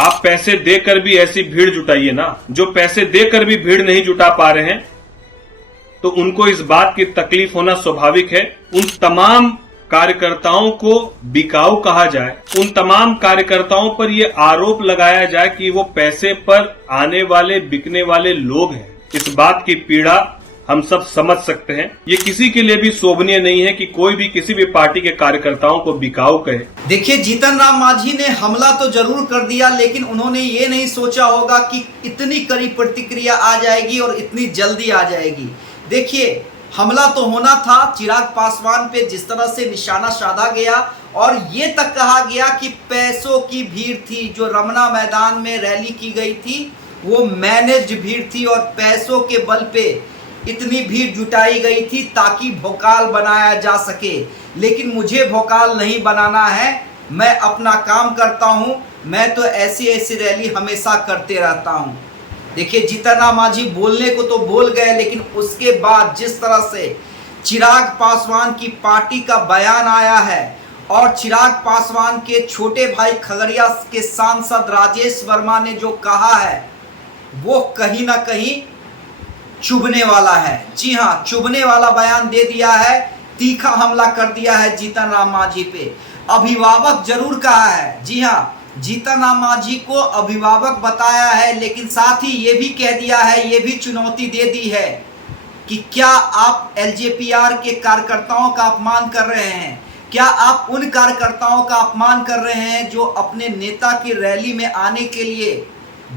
आप पैसे देकर भी ऐसी भीड़ जुटाइए ना। जो पैसे देकर भी भीड़ नहीं जुटा पा रहे हैं तो उनको इस बात की तकलीफ होना स्वाभाविक है। उन तमाम कार्यकर्ताओं को बिकाऊ कहा जाए, उन तमाम कार्यकर्ताओं पर यह आरोप लगाया जाए कि वो पैसे पर आने वाले बिकने वाले लोग हैं, इस बात की पीड़ा हम सब समझ सकते हैं। ये किसी के लिए भी शोभनीय नहीं है कि कोई भी किसी भी पार्टी के कार्यकर्ताओं को बिकाऊ कहे। देखिए, जीतन राम मांझी ने हमला तो जरूर कर दिया, लेकिन उन्होंने ये नहीं सोचा होगा कि इतनी कड़ी प्रतिक्रिया आ जाएगी और इतनी जल्दी आ जाएगी। देखिए, हमला तो होना था चिराग पासवान पे, जिस तरह से निशाना साधा गया और ये तक कहा गया कि पैसों की भीड़ थी। जो रमना मैदान में रैली की गई थी वो मैनेज्ड भीड़ थी और पैसों के बल पे इतनी भीड़ जुटाई गई थी ताकि भोकाल बनाया जा सके। लेकिन मुझे भोकाल नहीं बनाना है, मैं अपना काम करता हूं, मैं तो ऐसी ऐसी रैली हमेशा करते रहता हूं। देखिए, जीतन राम मांझी बोलने को तो बोल गए, लेकिन उसके बाद जिस तरह से चिराग पासवान की पार्टी का बयान आया है और चिराग पासवान के छोटे भाई खगड़िया के सांसद राजेश वर्मा ने जो कहा है वो कहीं ना कहीं चुभने वाला है। जी हाँ, चुभने वाला बयान दे दिया है, तीखा हमला कर दिया है जीतन राम मांझी पे। अभिभावक जरूर कहा है, जी हाँ, जीतन राम मांझी को अभिभावक बताया है, लेकिन साथ ही ये भी कह दिया है, ये भी चुनौती दे दी है कि क्या आप एलजेपीआर के कार्यकर्ताओं का अपमान कर रहे हैं? क्या आप उन कार्यकर्ताओं का अपमान कर रहे हैं जो अपने नेता की रैली में आने के लिए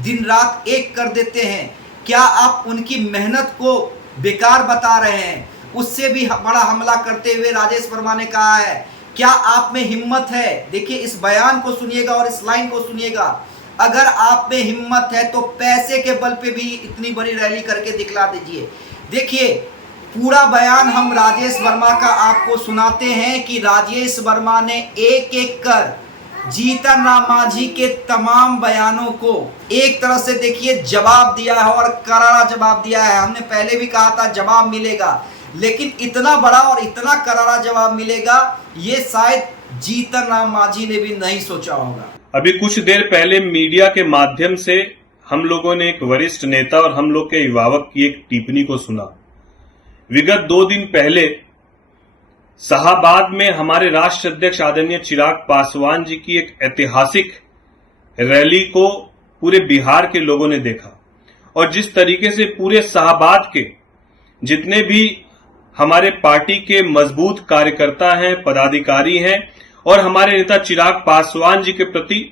दिन रात एक कर देते हैं? क्या आप उनकी मेहनत को बेकार बता रहे हैं? उससे भी बड़ा हमला करते हुए राजेश वर्मा ने कहा है, क्या आप में हिम्मत है? देखिए, इस बयान को सुनिएगा और इस लाइन को सुनिएगा। अगर आप में हिम्मत है तो पैसे के बल पे भी इतनी बड़ी रैली करके दिखला दीजिए। देखिए, पूरा बयान हम राजेश वर्मा का आपको सुनाते हैं कि राजेश वर्मा ने एक एक कर जीतन राम मांझी के तमाम बयानों को एक तरह से देखिए जवाब दिया है और करारा जवाब दिया है। हमने पहले भी कहा था जवाब मिलेगा, लेकिन इतना बड़ा और इतना करारा जवाब मिलेगा ये शायद जीतन राम मांझी ने भी नहीं सोचा होगा। अभी कुछ देर पहले मीडिया के माध्यम से हम लोगों ने एक वरिष्ठ नेता और हम लोग के अभिभावक की एक टिप्पणी को सुना। विगत 2 दिन पहले शाहाबाद में हमारे राष्ट्र अध्यक्ष आदरणीय चिराग पासवान जी की एक ऐतिहासिक रैली को पूरे बिहार के लोगों ने देखा और जिस तरीके से पूरे शाहाबाद के जितने भी हमारे पार्टी के मजबूत कार्यकर्ता हैं, पदाधिकारी हैं और हमारे नेता चिराग पासवान जी के प्रति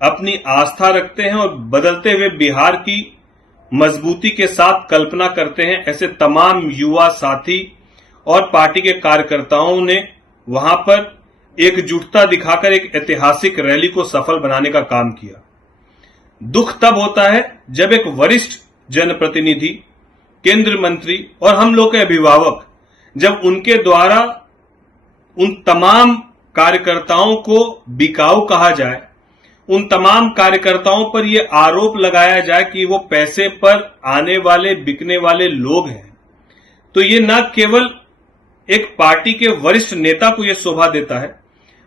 अपनी आस्था रखते हैं और बदलते हुए बिहार की मजबूती के साथ कल्पना करते हैं, ऐसे तमाम युवा साथी और पार्टी के कार्यकर्ताओं ने वहां पर एकजुटता दिखाकर एक ऐतिहासिक रैली को सफल बनाने का काम किया। दुख तब होता है जब एक वरिष्ठ जनप्रतिनिधि, केंद्र मंत्री और हम लोग के अभिभावक, जब उनके द्वारा उन तमाम कार्यकर्ताओं को बिकाऊ कहा जाए, उन तमाम कार्यकर्ताओं पर यह आरोप लगाया जाए कि वो पैसे पर आने वाले बिकने वाले लोग हैं, तो ये न केवल एक पार्टी के वरिष्ठ नेता को यह शोभा देता है,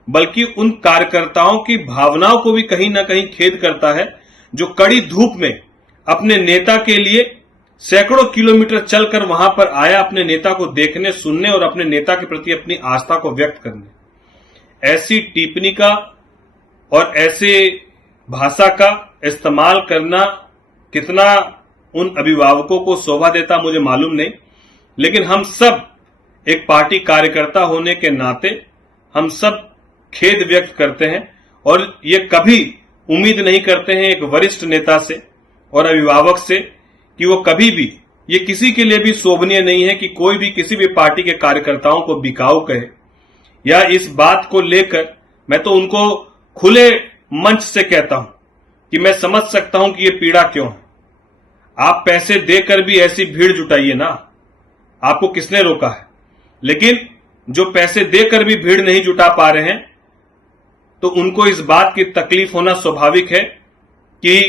बल्कि उन कार्यकर्ताओं की भावनाओं को भी कहीं ना कहीं खेद करता है जो कड़ी धूप में अपने नेता के लिए सैकड़ों किलोमीटर चलकर वहां पर आया अपने नेता को देखने, सुनने और अपने नेता के प्रति अपनी आस्था को व्यक्त करने। ऐसी टिप्पणी का और ऐसे भाषा का इस्तेमाल करना कितना उन अभिभावकों को शोभा देता मुझे मालूम नहीं, लेकिन हम सब एक पार्टी कार्यकर्ता होने के नाते हम सब खेद व्यक्त करते हैं और ये कभी उम्मीद नहीं करते हैं एक वरिष्ठ नेता से और अभिभावक से कि वो कभी भी, ये किसी के लिए भी शोभनीय नहीं है कि कोई भी किसी भी पार्टी के कार्यकर्ताओं को बिकाऊ कहे या इस बात को लेकर मैं तो उनको खुले मंच से कहता हूं कि मैं समझ सकता हूं कि ये पीड़ा क्यों है। आप पैसे देकर भी ऐसी भीड़ जुटाइए ना, आपको किसने रोका है? लेकिन जो पैसे देकर भी भीड़ नहीं जुटा पा रहे हैं तो उनको इस बात की तकलीफ होना स्वाभाविक है कि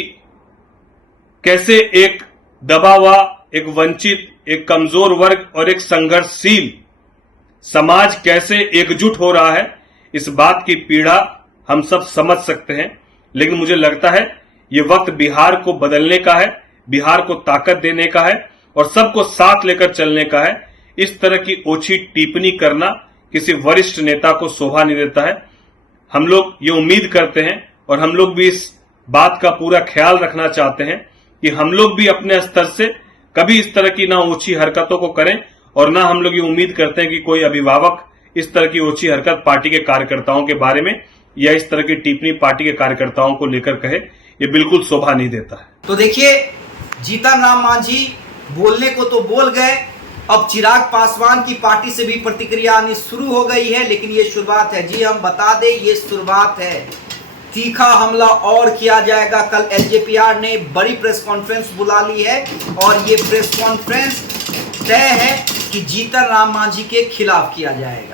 कैसे एक दबा हुआ, एक वंचित, एक कमजोर वर्ग और एक संघर्षशील समाज कैसे एकजुट हो रहा है, इस बात की पीड़ा हम सब समझ सकते हैं। लेकिन मुझे लगता है ये वक्त बिहार को बदलने का है, बिहार को ताकत देने का है और सबको साथ लेकर चलने का है। इस तरह की ओछी टिप्पणी करना किसी वरिष्ठ नेता को शोभा नहीं देता है। हम लोग ये उम्मीद करते हैं और हम लोग भी इस बात का पूरा ख्याल रखना चाहते हैं कि हम लोग भी अपने स्तर से कभी इस तरह की ना ओछी हरकतों को करें और ना हम लोग ये उम्मीद करते हैं कि कोई अभिभावक इस तरह की ओछी हरकत पार्टी के कार्यकर्ताओं के बारे में या इस तरह की टिप्पणी पार्टी के कार्यकर्ताओं को लेकर कहे। ये बिल्कुल शोभा नहीं देता है। तो देखिए, जीतन राम मांझी बोलने को तो बोल गए, अब चिराग पासवान की पार्टी से भी प्रतिक्रिया आनी शुरू हो गई है, लेकिन ये शुरुआत है। जी हम बता दें, ये शुरुआत है। तीखा हमला और किया जाएगा। कल एलजेपीआर ने बड़ी प्रेस कॉन्फ्रेंस बुला ली है और ये प्रेस कॉन्फ्रेंस तय है कि जीतन राम मांझी के खिलाफ किया जाएगा।